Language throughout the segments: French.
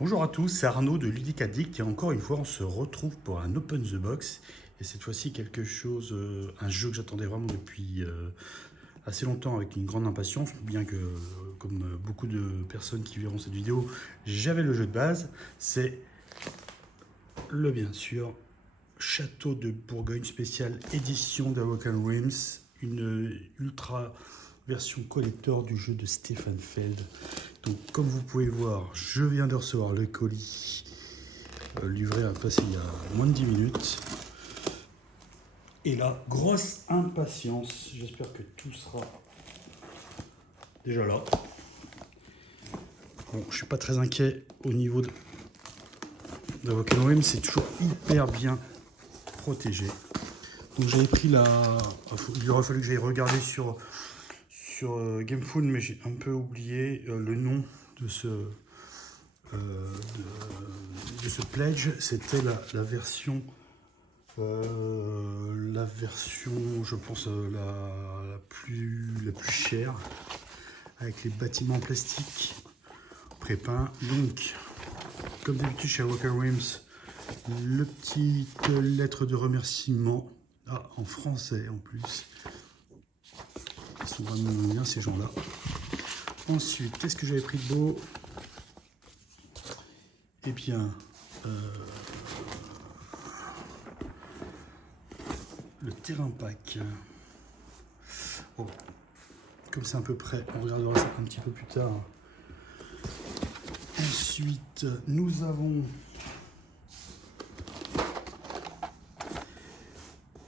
Bonjour à tous, c'est Arnaud de Ludic Addict et encore une fois on se retrouve pour un Open the Box et cette fois-ci quelque chose, un jeu que j'attendais vraiment depuis assez longtemps avec une grande impatience, bien que comme beaucoup de personnes qui verront cette vidéo, j'avais le jeu de base, c'est le bien sûr Château de Bourgogne spécial édition d'Awoken Realms, une ultra version collector du jeu de Stefan Feld. Donc comme vous pouvez voir, je viens de recevoir le colis livré à passer il y a moins de 10 minutes. Et là, grosse impatience, j'espère que tout sera déjà là. Bon, je suis pas très inquiet au niveau de Awoken Realms, c'est toujours hyper bien protégé. Donc j'avais pris il aurait fallu que j'aille regarder sur Gamefood, mais j'ai un peu oublié le nom de ce pledge. C'était la version, je pense, la plus chère, avec les bâtiments en plastique prépeints. Donc, comme d'habitude chez Awoken Realms, le petite lettre de remerciement, en français en plus. Ils sont vraiment bien ces gens-là. Ensuite, qu'est-ce que j'avais pris de beau? Eh bien, le terrain pack. Bon, comme c'est un peu près, on regardera ça un petit peu plus tard. Ensuite, nous avons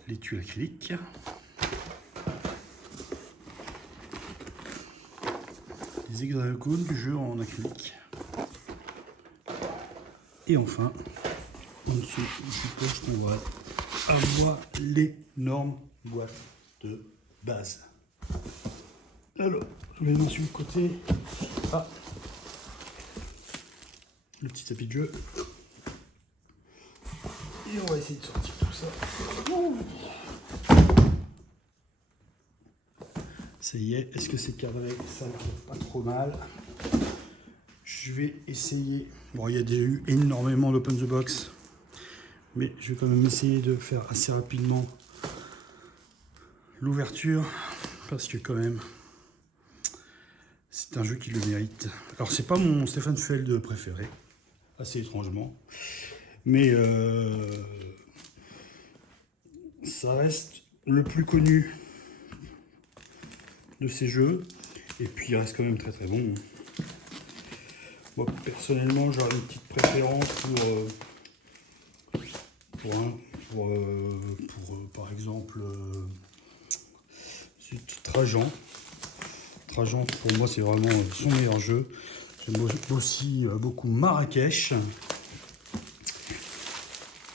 les tuiles acryliques. Les hexagones du jeu en acrylique. Et enfin, en dessous, je suppose qu'on va avoir l'énorme boîte de base. Alors, je vais mettre sur le côté. Ah, le petit tapis de jeu. Et on va essayer de sortir tout ça. Ça y est, est-ce que c'est cadré? Ça ne fait pas trop mal. Je vais essayer. Bon, il y a déjà eu énormément d'open the box, mais je vais quand même essayer de faire assez rapidement l'ouverture parce que quand même c'est un jeu qui le mérite. Alors c'est pas mon Stefan Feld préféré, assez étrangement, mais ça reste le plus connu de ces jeux et puis il reste quand même très très bon. Moi personnellement j'aurais une petite préférence par exemple Trajan. Trajan pour moi c'est vraiment son meilleur jeu. J'aime aussi beaucoup Marrakech.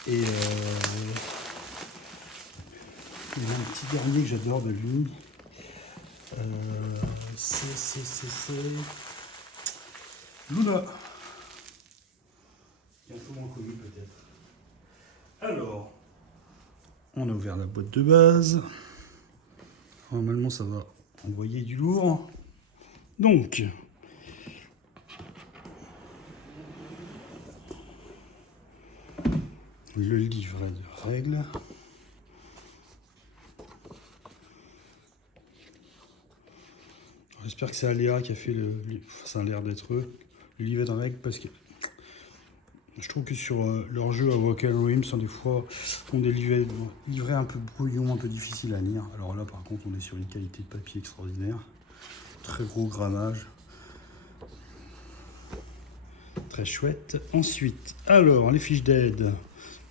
Et il y a un petit dernier que j'adore de lui. C'est Luna. Qui est un peu moins connu peut-être. Alors, on a ouvert la boîte de base. Normalement, ça va envoyer du lourd. Donc, le livret de règles. J'espère que c'est Aléa qui a fait ça a l'air d'être eux, le livret de règles, parce que je trouve que sur leur jeu Awoken Realms, des fois, ont des livrets un peu brouillons, un peu difficiles à lire. Alors là, par contre, on est sur une qualité de papier extraordinaire. Très gros grammage. Très chouette. Ensuite, alors, les fiches d'aide.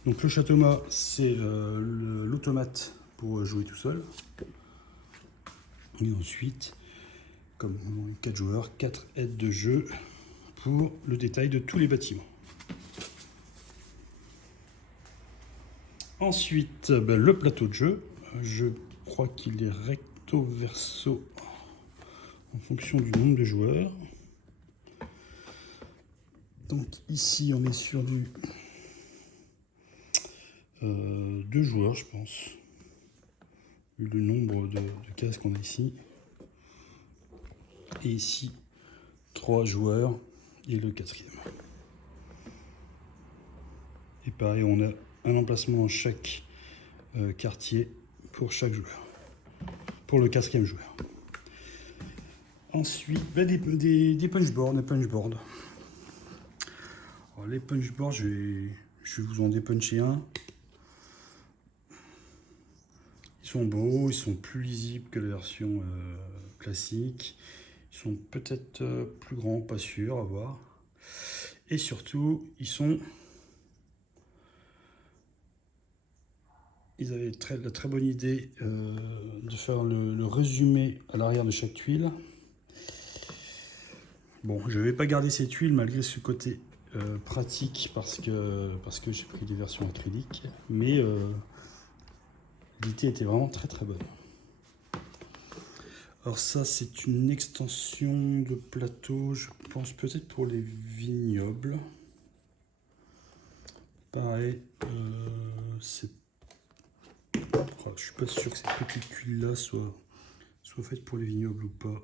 Donc le Château-Mât, c'est l'automate pour jouer tout seul. Et ensuite, comme 4 joueurs, 4 aides de jeu pour le détail de tous les bâtiments. Ensuite, le plateau de jeu. Je crois qu'il est recto verso en fonction du nombre de joueurs. Donc ici, on est sur du 2 joueurs, je pense, vu le nombre de cases qu'on a ici. Et ici, 3 joueurs et le 4e. Et pareil, on a un emplacement dans chaque quartier pour chaque joueur. Pour le 4e joueur. Ensuite, bah, des punchboards. Alors, les punchboards, je vais vous en dépuncher un. Ils sont beaux, ils sont plus lisibles que la version classique. Ils sont peut-être plus grands, pas sûr, à voir. Et surtout, ils avaient la très bonne idée de faire le résumé à l'arrière de chaque tuile. Bon, je ne vais pas garder ces tuiles malgré ce côté pratique parce que j'ai pris des versions acryliques, mais l'idée était vraiment très très bonne. Alors ça, c'est une extension de plateau, je pense peut-être pour les vignobles. Pareil, je suis pas sûr que cette petite tuile là soit faite pour les vignobles ou pas.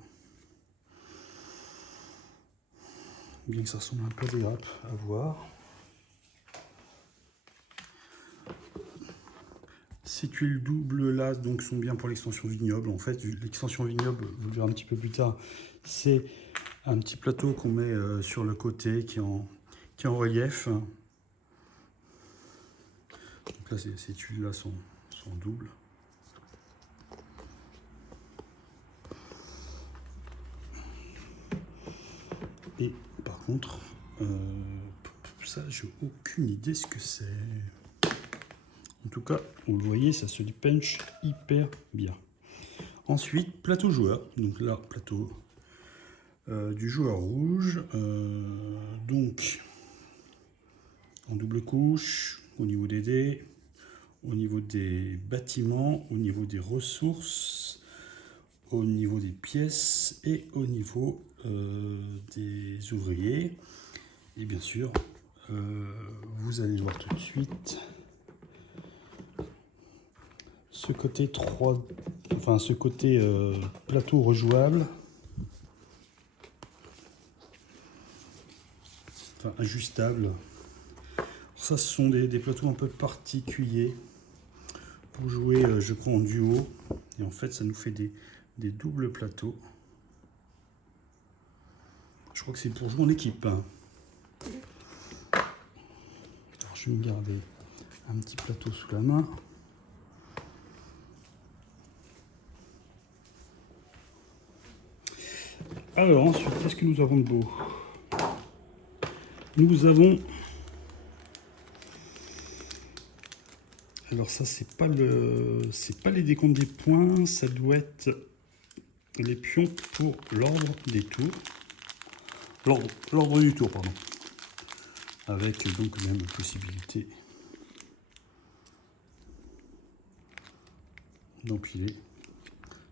Bien que ça ressemble un peu à des grappes, à voir. Ces tuiles double là donc sont bien pour l'extension vignoble. En fait, l'extension vignoble, vous le verrez un petit peu plus tard, c'est un petit plateau qu'on met sur le côté qui est en relief. Donc là, ces tuiles là sont doubles. Et par contre, ça, j'ai aucune idée ce que c'est. En tout cas, vous le voyez, ça se dépunch hyper bien. Ensuite, plateau joueur. Donc là, plateau du joueur rouge. Donc, en double couche, au niveau des dés, au niveau des bâtiments, au niveau des ressources, au niveau des pièces et au niveau des ouvriers. Et bien sûr, vous allez le voir tout de suite. Ce côté plateau rejouable, enfin ajustable. Alors ça, ce sont des plateaux un peu particuliers pour jouer, je crois, en duo. Et en fait, ça nous fait des doubles plateaux. Je crois que c'est pour jouer en équipe. Alors, je vais me garder un petit plateau sous la main. Alors ensuite, qu'est-ce que nous avons de beau? Nous avons... Alors ça, c'est pas les décomptes des points, ça doit être les pions pour l'ordre des tours. L'ordre du tour, pardon. Avec donc même possibilité d'empiler.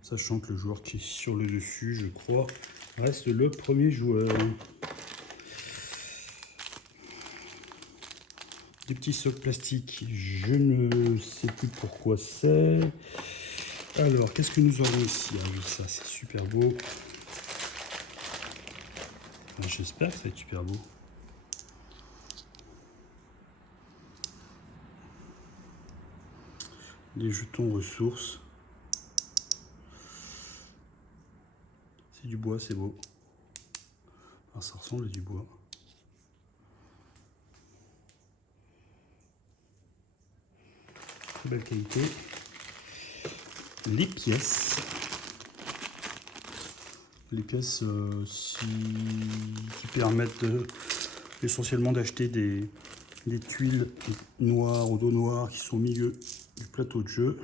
Sachant que le joueur qui est sur le dessus, je crois, reste le premier joueur. Des petits socles plastiques, je ne sais plus pourquoi c'est. Alors, qu'est-ce que nous avons ici? Ça, c'est super beau. Enfin, j'espère que ça va être super beau. Des jetons ressources. C'est du bois, c'est beau. Alors, ça ressemble à du bois. Très belle qualité. Les pièces. Qui permettent essentiellement d'acheter des tuiles noires au dos noir qui sont au milieu du plateau de jeu.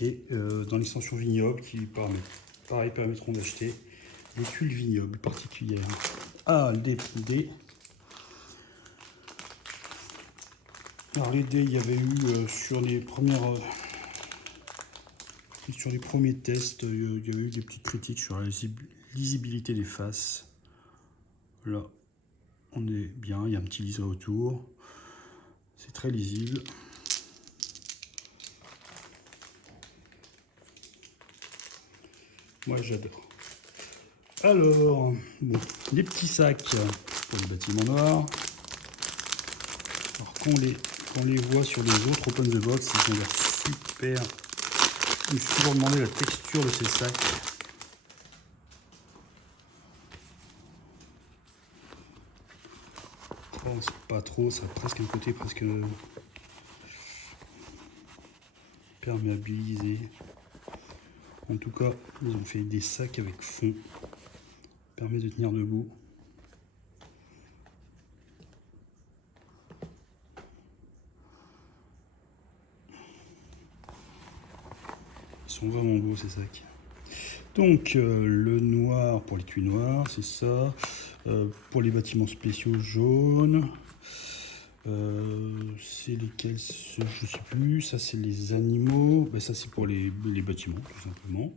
Et dans l'extension vignoble qui permettront d'acheter des tuiles vignobles particulières. Ah, des dés. Alors les dés, il y avait eu sur les premiers tests, il y avait eu des petites critiques sur la lisibilité des faces. Là, on est bien, il y a un petit liseré autour. C'est très lisible. Moi, j'adore. Alors, bon, des petits sacs pour les bâtiments noirs. Alors quand on les voit sur les autres Open the Box, ils ont l'air super. Je me suis toujours demandé la texture de ces sacs. Oh, c'est pas trop, ça a presque un côté presque perméabilisé. En tout cas, ils ont fait des sacs avec fond. Permet de tenir debout. Ils sont vraiment beaux ces sacs. Donc le noir pour les tuiles noires, c'est ça. Pour les bâtiments spéciaux jaunes. C'est lesquels? Je sais plus. Ça c'est les animaux. Ben, ça c'est pour les bâtiments tout simplement.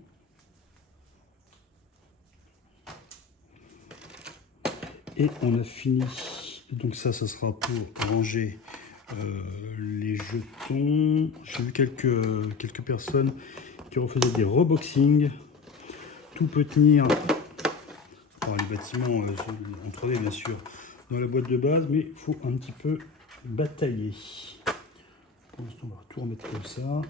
Et on a fini. Donc ça sera pour ranger les jetons. J'ai vu quelques personnes qui refaisaient des reboxing. Tout peut tenir, alors les bâtiments en 3D bien sûr, dans la boîte de base, mais il faut un petit peu batailler. Pour l'instant, on va tout remettre comme ça.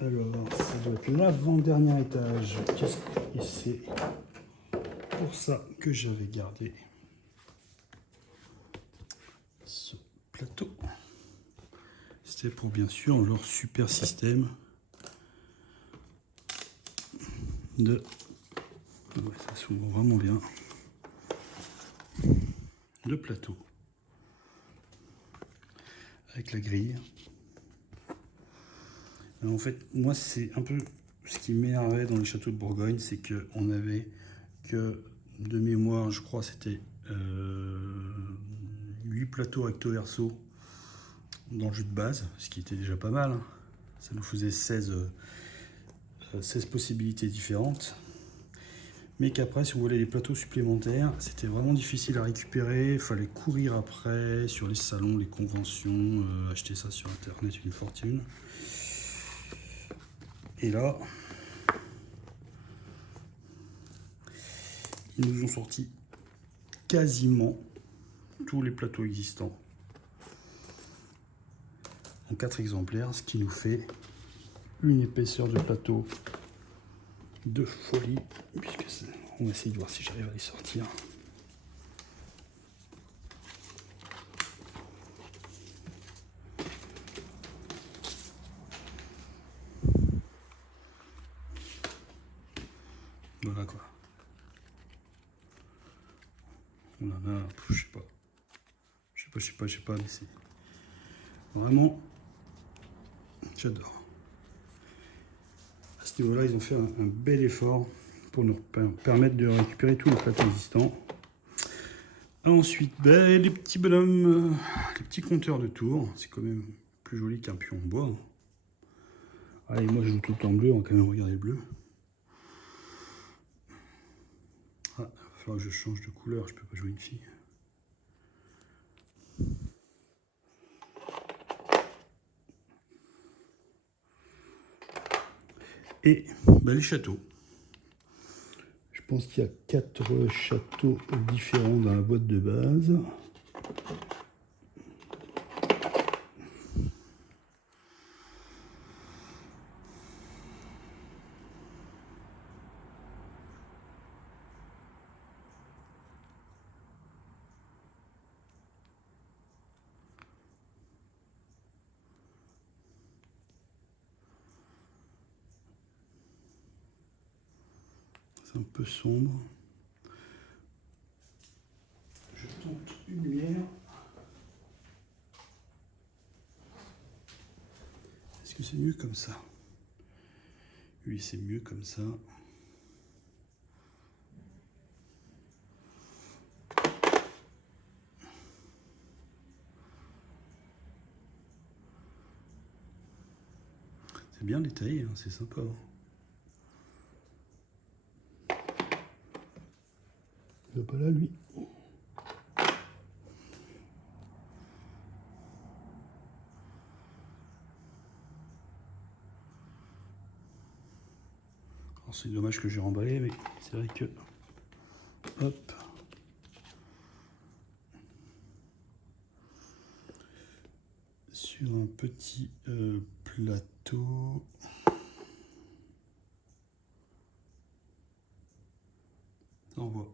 Alors, ça doit être l'avant-dernier étage. Et c'est pour ça que j'avais gardé ce plateau. C'était pour bien sûr leur super système de... Ouais, ça s'ouvre vraiment bien. De plateau. Avec la grille. Alors en fait, moi c'est un peu ce qui m'énervait dans les châteaux de Bourgogne, c'est qu'on avait que de mémoire, je crois c'était 8 plateaux recto verso dans le jeu de base, ce qui était déjà pas mal. Hein. Ça nous faisait 16 possibilités différentes. Mais qu'après, si on voulait les plateaux supplémentaires, c'était vraiment difficile à récupérer. Il fallait courir après sur les salons, les conventions, acheter ça sur internet, une fortune. Et là, ils nous ont sorti quasiment tous les plateaux existants en 4 exemplaires, ce qui nous fait une épaisseur de plateau de folie, puisque on va essayer de voir si j'arrive à les sortir. Voilà quoi. On en a, je sais pas, mais c'est vraiment, j'adore. À ce niveau-là, ils ont fait un bel effort pour nous permettre de récupérer tous les plateaux existants. Ensuite, ben, les petits bonhommes, les petits compteurs de tours, c'est quand même plus joli qu'un pion en bois. Allez, moi je joue tout le temps bleu, on va quand même regarder le bleu. Ah, il va falloir que je change de couleur, je peux pas jouer une fille. Et ben, les châteaux. Je pense qu'il y a 4 châteaux différents dans la boîte de base. C'est un peu sombre. Je tente une lumière. Est-ce que c'est mieux comme ça? Oui, c'est mieux comme ça. C'est bien détaillé, hein, c'est sympa. Hein. Il va pas là, lui. C'est dommage que j'ai remballé, mais c'est vrai que... Hop. Sur un petit plateau. Ça envoie.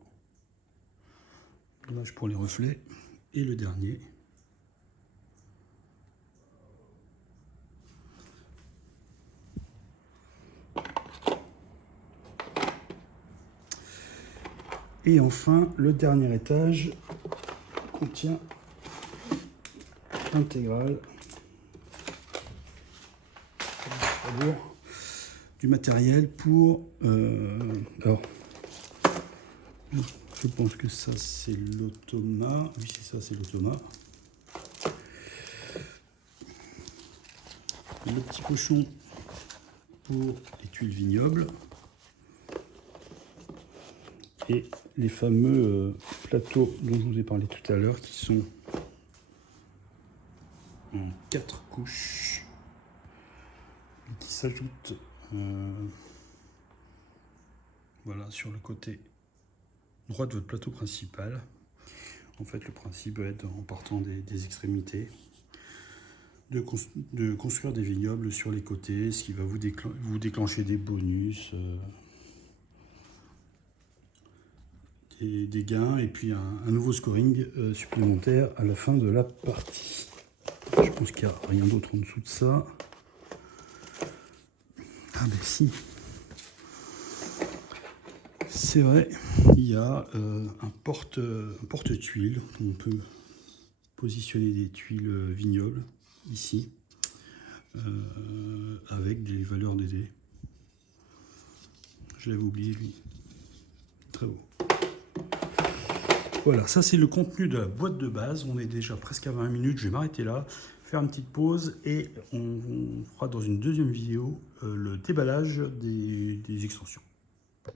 Dommage pour les reflets. Et le dernier. Et enfin, le dernier étage contient l'intégrale du matériel pour... alors, je pense que ça c'est l'automa. Oui, c'est ça, c'est l'automa. Le petit pochon pour les tuiles vignobles. Et les fameux plateaux dont je vous ai parlé tout à l'heure, qui sont en 4 couches, qui s'ajoutent voilà, sur le côté droit de votre plateau principal. En fait, le principe va être, en partant des extrémités, de construire des vignobles sur les côtés, ce qui va vous déclencher des bonus, des gains, et puis un nouveau scoring supplémentaire à la fin de la partie. Je pense qu'il n'y a rien d'autre en dessous de ça. Ah ben si, c'est vrai, il y a un porte-tuiles. On peut positionner des tuiles vignobles ici, avec des valeurs de dés. Je l'avais oublié, lui. Très beau. Voilà, ça c'est le contenu de la boîte de base. On est déjà presque à 20 minutes. Je vais m'arrêter là, faire une petite pause, et on fera dans une deuxième vidéo le déballage des extensions.